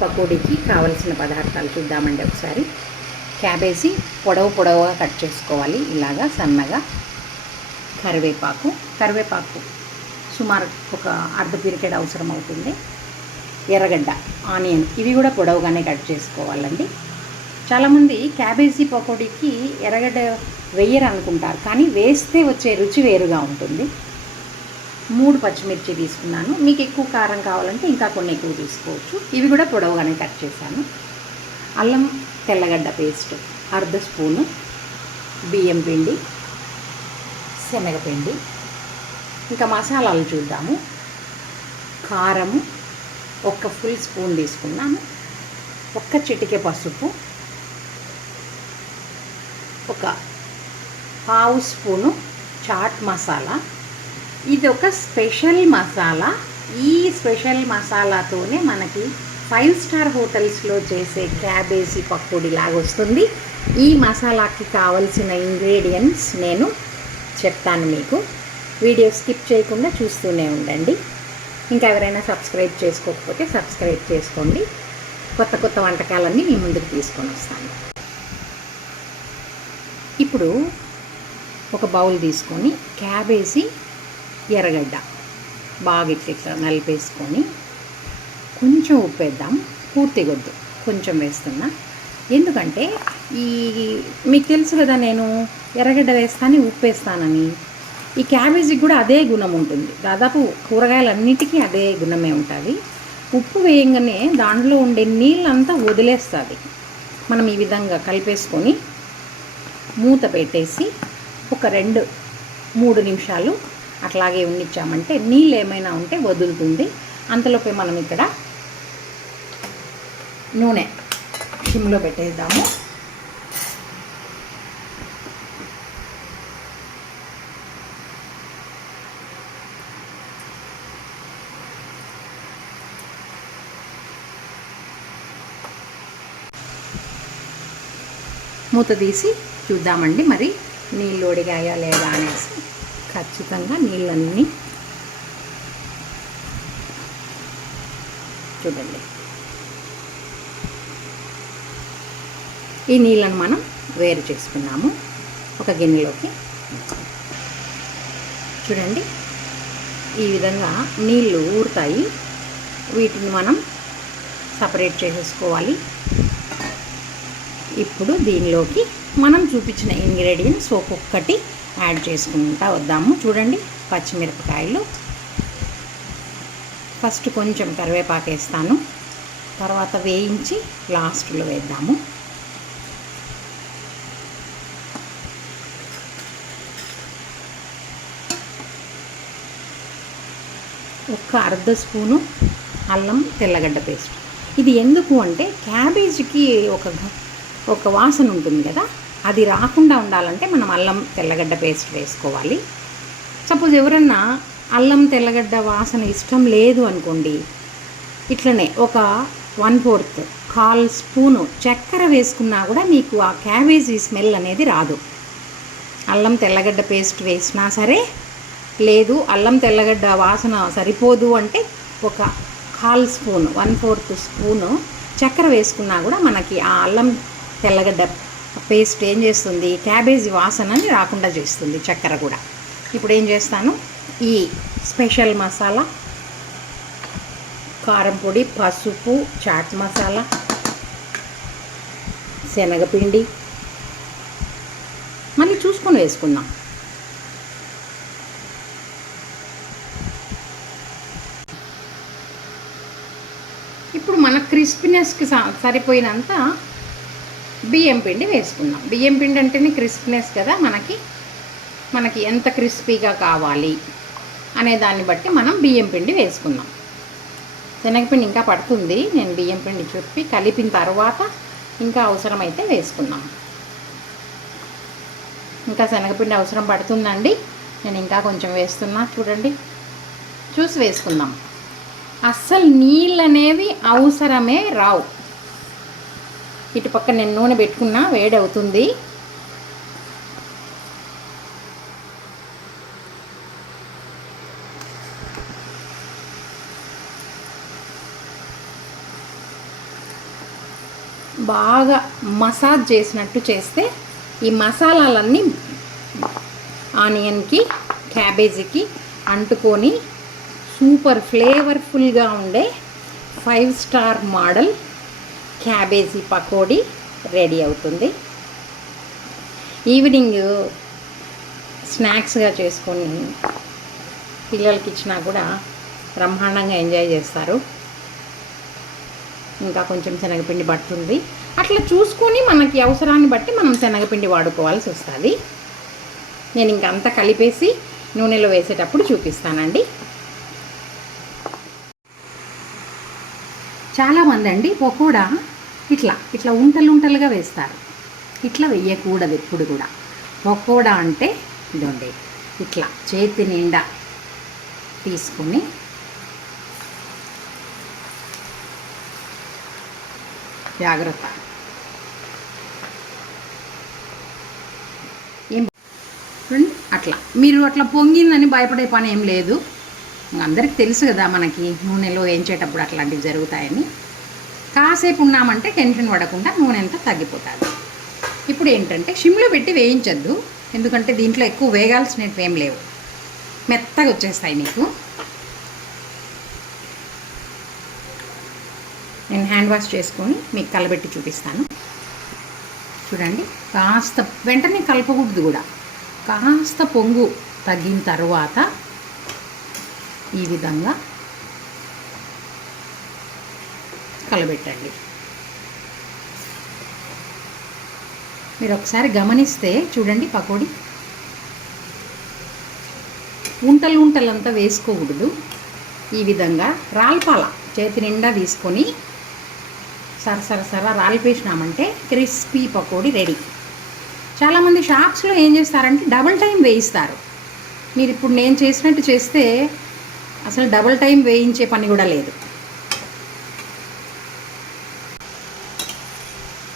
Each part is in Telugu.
పకోడీకి కావలసిన పదార్థాలు చూద్దామండి ఒకసారి. క్యాబేజీ పొడవుగా కట్ చేసుకోవాలి, ఇలాగా సన్నగా. కరివేపాకు సుమారు ఒక అర్ధ పిరికెడ్ అవసరం అవుతుంది. ఎర్రగడ్డ, ఆనియన్ ఇవి కూడా పొడవుగానే కట్ చేసుకోవాలండి. చాలామంది క్యాబేజీ పకోడీకి ఎర్రగడ్డ వేయరు అనుకుంటారు, కానీ వేస్తే వచ్చే రుచి వేరుగా ఉంటుంది. 3 పచ్చిమిర్చి తీసుకున్నాను. మీకు ఎక్కువ కారం కావాలంటే ఇంకా కొన్ని ఎక్కువ తీసుకోవచ్చు. ఇవి కూడా పొడవుగానే కట్ చేశాను. అల్లం తెల్లగడ్డ పేస్ట్ అర్ధ స్పూను, బియ్యం పిండి, శనగపిండి. ఇంకా మసాలాలు చూద్దాము. కారము 1 ఫుల్ స్పూన్ తీసుకున్నాను. 1 చిటికె పసుపు, 1 పావు స్పూను చాట్ మసాలా. ఇది ఒక స్పెషల్ మసాలా. ఈ స్పెషల్ మసాలాతోనే మనకి 5 స్టార్ హోటల్స్లో చేసే క్యాబేజీ పకోడీ లాగా వస్తుంది. ఈ మసాలాకి కావలసిన ఇంగ్రీడియంట్స్ నేను చెప్తాను మీకు. వీడియో స్కిప్ చేయకుండా చూస్తూనే ఉండండి. ఇంకా ఎవరైనా సబ్స్క్రైబ్ చేసుకోకపోతే సబ్స్క్రైబ్ చేసుకోండి. కొత్త వంటకాలన్నీ మీ ముందుకు తీసుకొని వస్తాను. ఇప్పుడు ఒక బౌల్ తీసుకొని క్యాబేజీ, ఎర్రగడ్డ బాగా ఇట్లా నలిపేసుకొని కొంచెం ఉప్పు వేద్దాం. పూర్తిగా వద్దు, కొంచెం వేస్తున్నా. ఎందుకంటే మీకు తెలుసు కదా, నేను ఎర్రగడ్డ వేస్తాను, ఉప్పు వేస్తానని. ఈ క్యాబేజీకి కూడా అదే గుణం ఉంటుంది. దాదాపు కూరగాయలన్నిటికీ అదే గుణమే ఉంటుంది. ఉప్పు వేయంగానే దాంట్లో ఉండే నీళ్ళంతా వదిలేస్తుంది. మనం ఈ విధంగా కలిపేసుకొని మూత పెట్టేసి ఒక 2-3 నిమిషాలు అట్లాగే ఉండిచ్చామంటే నీళ్ళు ఏమైనా ఉంటే వదులుతుంది. అంతలోపే మనం ఇక్కడ నూనె సిమ్లో పెట్టేద్దాము. మూత తీసి చూద్దామండి మరి నీళ్ళు ఒడిగాయా లేదా అనేసి. ఖచ్చితంగా నీళ్ళన్నీ చూడండి. ఈ నీళ్ళను మనం వేరు చేసుకున్నాము ఒక గిన్నెలోకి. చూడండి, ఈ విధంగా నీళ్ళు ఊరుతాయి. వీటిని మనం సపరేట్ చేసేసుకోవాలి. ఇప్పుడు దీనిలోకి మనం చూపించిన ఇంగ్రీడియంట్స్ ఒక్కొక్కటి యాడ్ చేసుకుంటా వద్దాము. చూడండి, పచ్చిమిరపకాయలు, ఫస్ట్ కొంచెం కరివేపాకు వేస్తాను, తర్వాత వేయించి లాస్ట్లో వేద్దాము. ఒక అర్ధ స్పూను అల్లం తెల్లగడ్డ పేస్ట్. ఇది ఎందుకు అంటే క్యాబేజీకి ఒక వాసన ఉంటుంది కదా, అది రాకుండా ఉండాలంటే మనం అల్లం తెల్లగడ్డ పేస్ట్ వేసుకోవాలి. సపోజ్ ఎవరన్నా అల్లం తెల్లగడ్డ వాసన ఇష్టం లేదు అనుకోండి, ఇట్లనే ఒక 1/4 1/4 స్పూను చక్కెర వేసుకున్నా కూడా మీకు ఆ క్యాబేజీ స్మెల్ అనేది రాదు. అల్లం తెల్లగడ్డ పేస్ట్ వేసినా సరే, లేదు అల్లం తెల్లగడ్డ వాసన సరిపోదు అంటే ఒక 1/4 స్పూను 1/4 స్పూను చక్కెర వేసుకున్నా కూడా మనకి ఆ అల్లం తెల్లగడ్డ పేస్ట్ ఏం చేస్తుంది, క్యాబేజీ వాసనని రాకుండా చేస్తుంది చక్కెర కూడా. ఇప్పుడు ఏం చేస్తాను, ఈ స్పెషల్ మసాలా, కారం పొడి, పసుపు, చాట్ మసాలా, శనగపిండి మళ్ళీ చూసుకొని వేసుకుందాం. ఇప్పుడు మన క్రిస్పీనెస్కి సరిపోయినంత బియ్యం పిండి వేసుకుందాం. బియ్యం పిండి అంటేనే క్రిస్పీనెస్ కదా, మనకి ఎంత క్రిస్పీగా కావాలి అనే దాన్ని బట్టి మనం బియ్యం పిండి వేసుకుందాం. శనగపిండి ఇంకా పడుతుంది, నేను బియ్యం పిండి చెప్పి కలిపిన తర్వాత ఇంకా అవసరమైతే వేసుకుందాం. ఇంకా శనగపిండి అవసరం పడుతుందండి, నేను ఇంకా కొంచెం వేస్తున్నా. చూడండి, చూసి వేసుకుందాం. అస్సలు నీళ్ళు అనేవి అవసరమే రావు. ఇటుపక్క నేను నూనె పెట్టుకున్నా, వేడి అవుతుంది. బాగా మసాజ్ చేసినట్టు చేస్తే ఈ మసాలాలన్నీ ఆనియన్కి, క్యాబేజీకి అంటుకొని సూపర్ ఫ్లేవర్ఫుల్గా ఉండే 5 star model cabbage pakodi ready అవుతుంది. ఈవినింగ్ స్నాక్స్గా చేసుకొని పిల్లలకి ఇచ్చినా కూడా బ్రహ్మాండంగా ఎంజాయ్ చేస్తారు. ఇంకా కొంచెం శనగపిండి పడుతుంది. అట్లా చూసుకొని మనకి అవసరాన్ని బట్టి మనం శనగపిండి వాడుకోవాల్సి వస్తుంది. నేను ఇంకంతా కలిపేసి నూనెలో వేసేటప్పుడు చూపిస్తానండి. చాలామంది అండి పకోడా ఇట్లా ఉంటలుగా వేస్తారు. ఇట్లా వేయకూడదు ఎప్పుడు కూడా. పకోడా అంటే ఇదండి, ఇట్లా చేతి నిండా తీసుకుని జాగ్రత్త. ఏం అట్లా మీరు అట్లా పొంగిందని భయపడే పని ఏం లేదు. అందరికి తెలుసు కదా మనకి నూనెలో వేయించేటప్పుడు అట్లాంటివి జరుగుతాయని. కాసేపు ఉన్నామంటే టెన్షన్ పడకుండా నూనె అంతా తగ్గిపోతుంది. ఇప్పుడు ఏంటంటే సిమ్లో పెట్టి వేయించద్దు, ఎందుకంటే దీంట్లో ఎక్కువ వేగాల్సినవి ఏం లేవు, మెత్తగా వచ్చేస్తాయి నీకు. నేను హ్యాండ్ వాష్ చేసుకొని మీకు కలబెట్టి చూపిస్తాను. చూడండి, కాస్త వెంటనే కలపకూడదు కూడా. కాస్త పొంగు తగ్గిన తర్వాత ఈ విధంగా కలబెట్టండి. మీరు ఒకసారి గమనిస్తే చూడండి, పకోడీ ఉంటలంతా వేసుకోకూడదు. ఈ విధంగా రాల్పాల చేతి నిండా తీసుకొని సర రాలిపేసినామంటే క్రిస్పీ పకోడీ రెడీ. చాలామంది షాప్స్లో ఏం చేస్తారంటే డబుల్ టైం వేయిస్తారు. మీరు ఇప్పుడు నేను చేసినట్టు చేస్తే అసలు డబుల్ టైం వేయించే పని కూడా లేదు.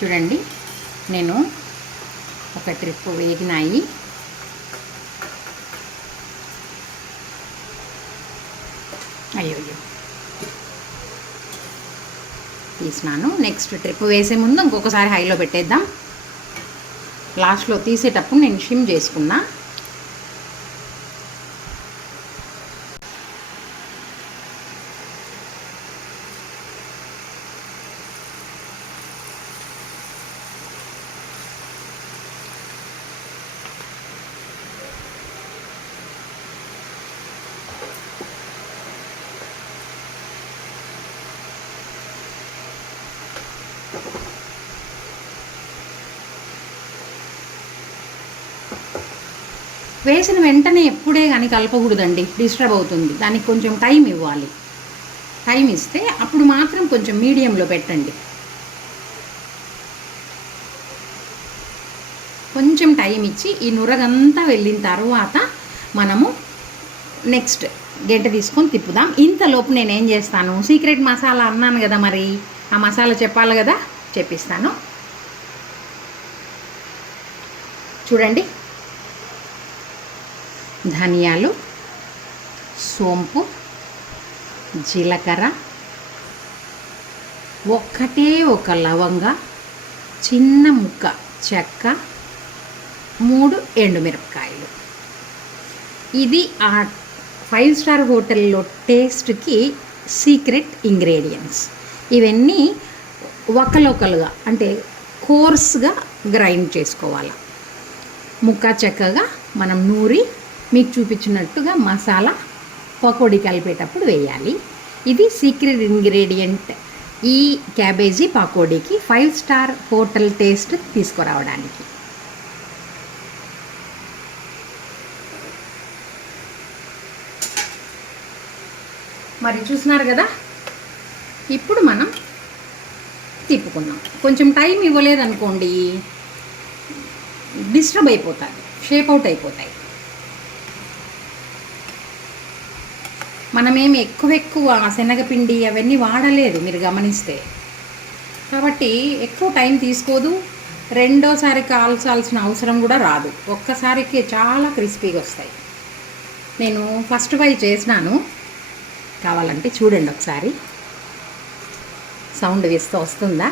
చూడండి, నేను ఒక ట్రిప్ వేగినాయి. అయ్యో తీసినాను. నెక్స్ట్ ట్రిప్ వేసే ముందు ఇంకొకసారి హైలో పెట్టేద్దాం. లాస్ట్లో తీసేటప్పుడు నేను షిమ్ చేసుకున్నా. వేసిన వెంటనే ఎప్పుడే కానీ కలపకూడదండి, డిస్టర్బ్ అవుతుంది. దానికి కొంచెం టైం ఇవ్వాలి. టైం ఇస్తే అప్పుడు మాత్రం కొంచెం మీడియంలో పెట్టండి. కొంచెం టైం ఇచ్చి ఈ నురగంతా వెళ్ళిన తర్వాత మనము నెక్స్ట్ గంట తీసుకొని తిప్పుదాం. ఇంతలోపు నేనేం చేస్తాను, సీక్రెట్ మసాలా అన్నాను కదా, మరి ఆ మసాలా చెప్పాలి కదా, చెప్పిస్తాను. చూడండి, ధనియాలు, సోంపు, జీలకర్ర, ఒక్కటే ఒక లవంగ, చిన్న ముక్క చెక్క, 3 ఎండుమిరపకాయలు. ఇది ఆ 5 స్టార్ హోటల్లో టేస్ట్కి సీక్రెట్ ఇంగ్రీడియంట్స్. ఇవన్నీ ఒకలుగా అంటే కోర్స్గా గ్రైండ్ చేసుకోవాలి. ముక్క చెక్కగా మనం నూరి మీకు చూపించినట్టుగా మసాలా పకోడీ కలిపేటప్పుడు వేయాలి. ఇది సీక్రెట్ ఇంగ్రీడియంట్ ఈ క్యాబేజీ పకోడీకి 5 స్టార్ హోటల్ టేస్ట్ తీసుకురావడానికి. మరి చూస్తున్నారు కదా, ఇప్పుడు మనం తిప్పుకున్నాం. కొంచెం టైం ఇవ్వలేదనుకోండి డిస్టర్బ్ అయిపోతుంది, షేప్ అవుట్ అయిపోతాయి. మనమేమి ఎక్కువ శనగపిండి అవన్నీ వాడలేదు మీరు గమనిస్తే, కాబట్టి ఎక్కువ టైం తీసుకోదు. రెండోసారి కాల్చాల్సిన అవసరం కూడా రాదు. ఒక్కసారికి చాలా క్రిస్పీగా వస్తాయి. నేను ఫస్ట్ ఫ్రై చేసినాను, కావాలంటే చూడండి ఒకసారి. సౌండ్ వేస్తూ వస్తుందా?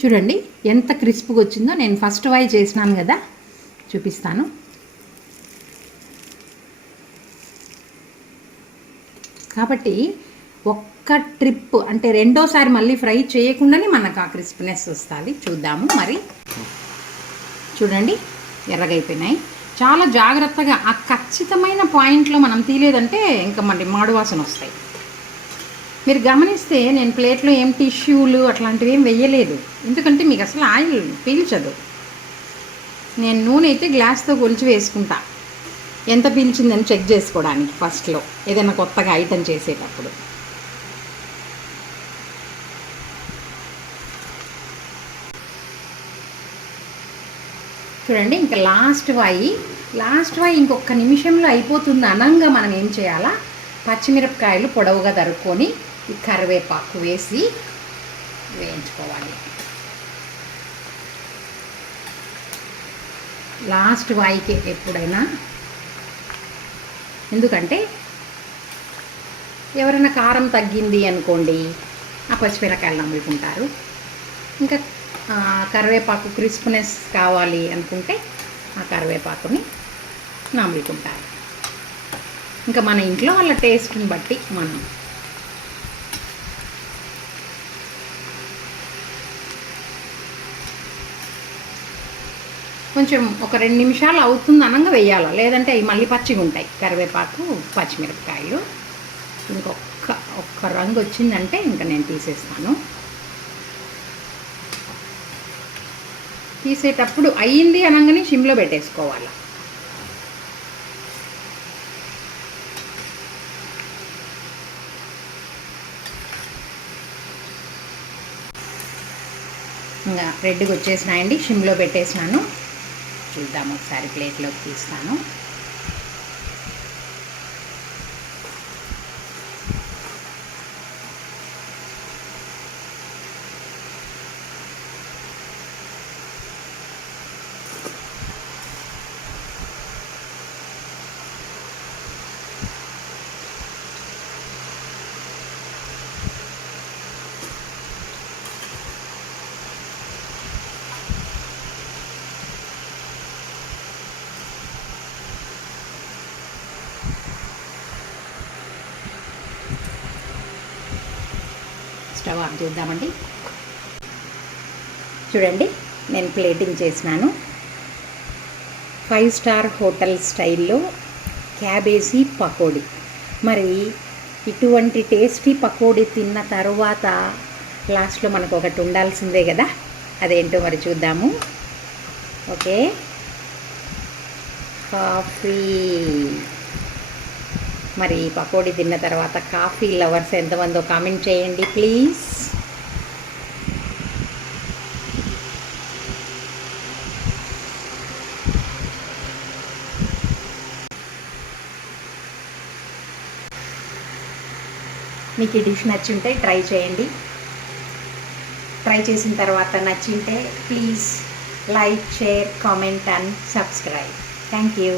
చూడండి ఎంత క్రిస్ప్గా వచ్చిందో. నేను ఫస్ట్ వై చేసినాను కదా, చూపిస్తాను. కాబట్టి ఒక్క ట్రిప్ అంటే రెండోసారి మళ్ళీ ఫ్రై చేయకుండానే మనకు ఆ క్రిస్ప్నెస్ వస్తుంది. చూద్దాము మరి. చూడండి ఎర్రగైపోయినాయి. చాలా జాగ్రత్తగా ఆ ఖచ్చితమైన పాయింట్లో మనం తీయలేదంటే ఇంకా మరి మాడు వాసన వస్తాయి. మీరు గమనిస్తే నేను ప్లేట్లో ఏం టిష్యూలు అట్లాంటివి ఏం వేయలేదు, ఎందుకంటే మీకు అసలు ఆయిల్ పీల్చదు. నేను నూనె అయితే గ్లాస్తో కొలిచి వేసుకుంటా, ఎంత పీల్చిందని చెక్ చేసుకోవడానికి ఫస్ట్లో ఏదైనా కొత్తగా ఐటెం చేసేటప్పుడు. చూడండి ఇంకా లాస్ట్ వాయి ఇంకొక నిమిషంలో అయిపోతుంది అనంగా మనం ఏం చేయాలా, పచ్చిమిరపకాయలు పొడవుగా తరుక్కొని ఈ కరివేపాకు వేసి వేయించుకోవాలి. లాస్ట్ వాయికి ఎప్పుడైనా, ఎందుకంటే ఎవరైనా కారం తగ్గింది అనుకోండి ఆ పచ్చిమిరపకాయలు నమ్ముకుంటారు. ఇంకా కరివేపాకు క్రిస్ప్నెస్ కావాలి అనుకుంటే ఆ కరివేపాకుని నమ్ముకుంటారు. ఇంకా మన ఇంట్లో వాళ్ళ టేస్ట్ని బట్టి మనం కొంచెం ఒక 2 నిమిషాలు అవుతుంది అనంగా వేయాలి, లేదంటే అవి మళ్ళీ పచ్చిగా ఉంటాయి కరివేపాకు పచ్చిమిరపకాయలు. ఒక్క రంగు వచ్చిందంటే ఇంకా నేను తీసేస్తాను. తీసేటప్పుడు అయ్యింది అనగానే సిమ్లో పెట్టేసుకోవాలి. ఇంకా రెడ్గా వచ్చేసినాయండి, సిమ్లో పెట్టేసినాను. చూద్దాం ఒకసారి, ప్లేట్లోకి తీస్తాను. స్టవ్ ఆఫ్ చేద్దామండి. చూడండి నేను ప్లేటింగ్ చేసినాను. 5 స్టార్ హోటల్ స్టైల్లో క్యాబేజీ పకోడీ. మరి ఇటువంటి టేస్టీ పకోడీ తిన్న తర్వాత లాస్ట్లో మనకు ఒకటి ఉండాల్సిందే కదా, అదేంటో మరి చూద్దాము. Okay, coffee. మరి పకోడీ తిన్న తర్వాత కాఫీ లవర్స్ ఎంతమందో కామెంట్ చేయండి ప్లీజ్. మీకు ఈ డిష్ నచ్చుంటే ట్రై చేయండి. ట్రై చేసిన తర్వాత నచ్చింటే please like, share, comment and subscribe. Thank you.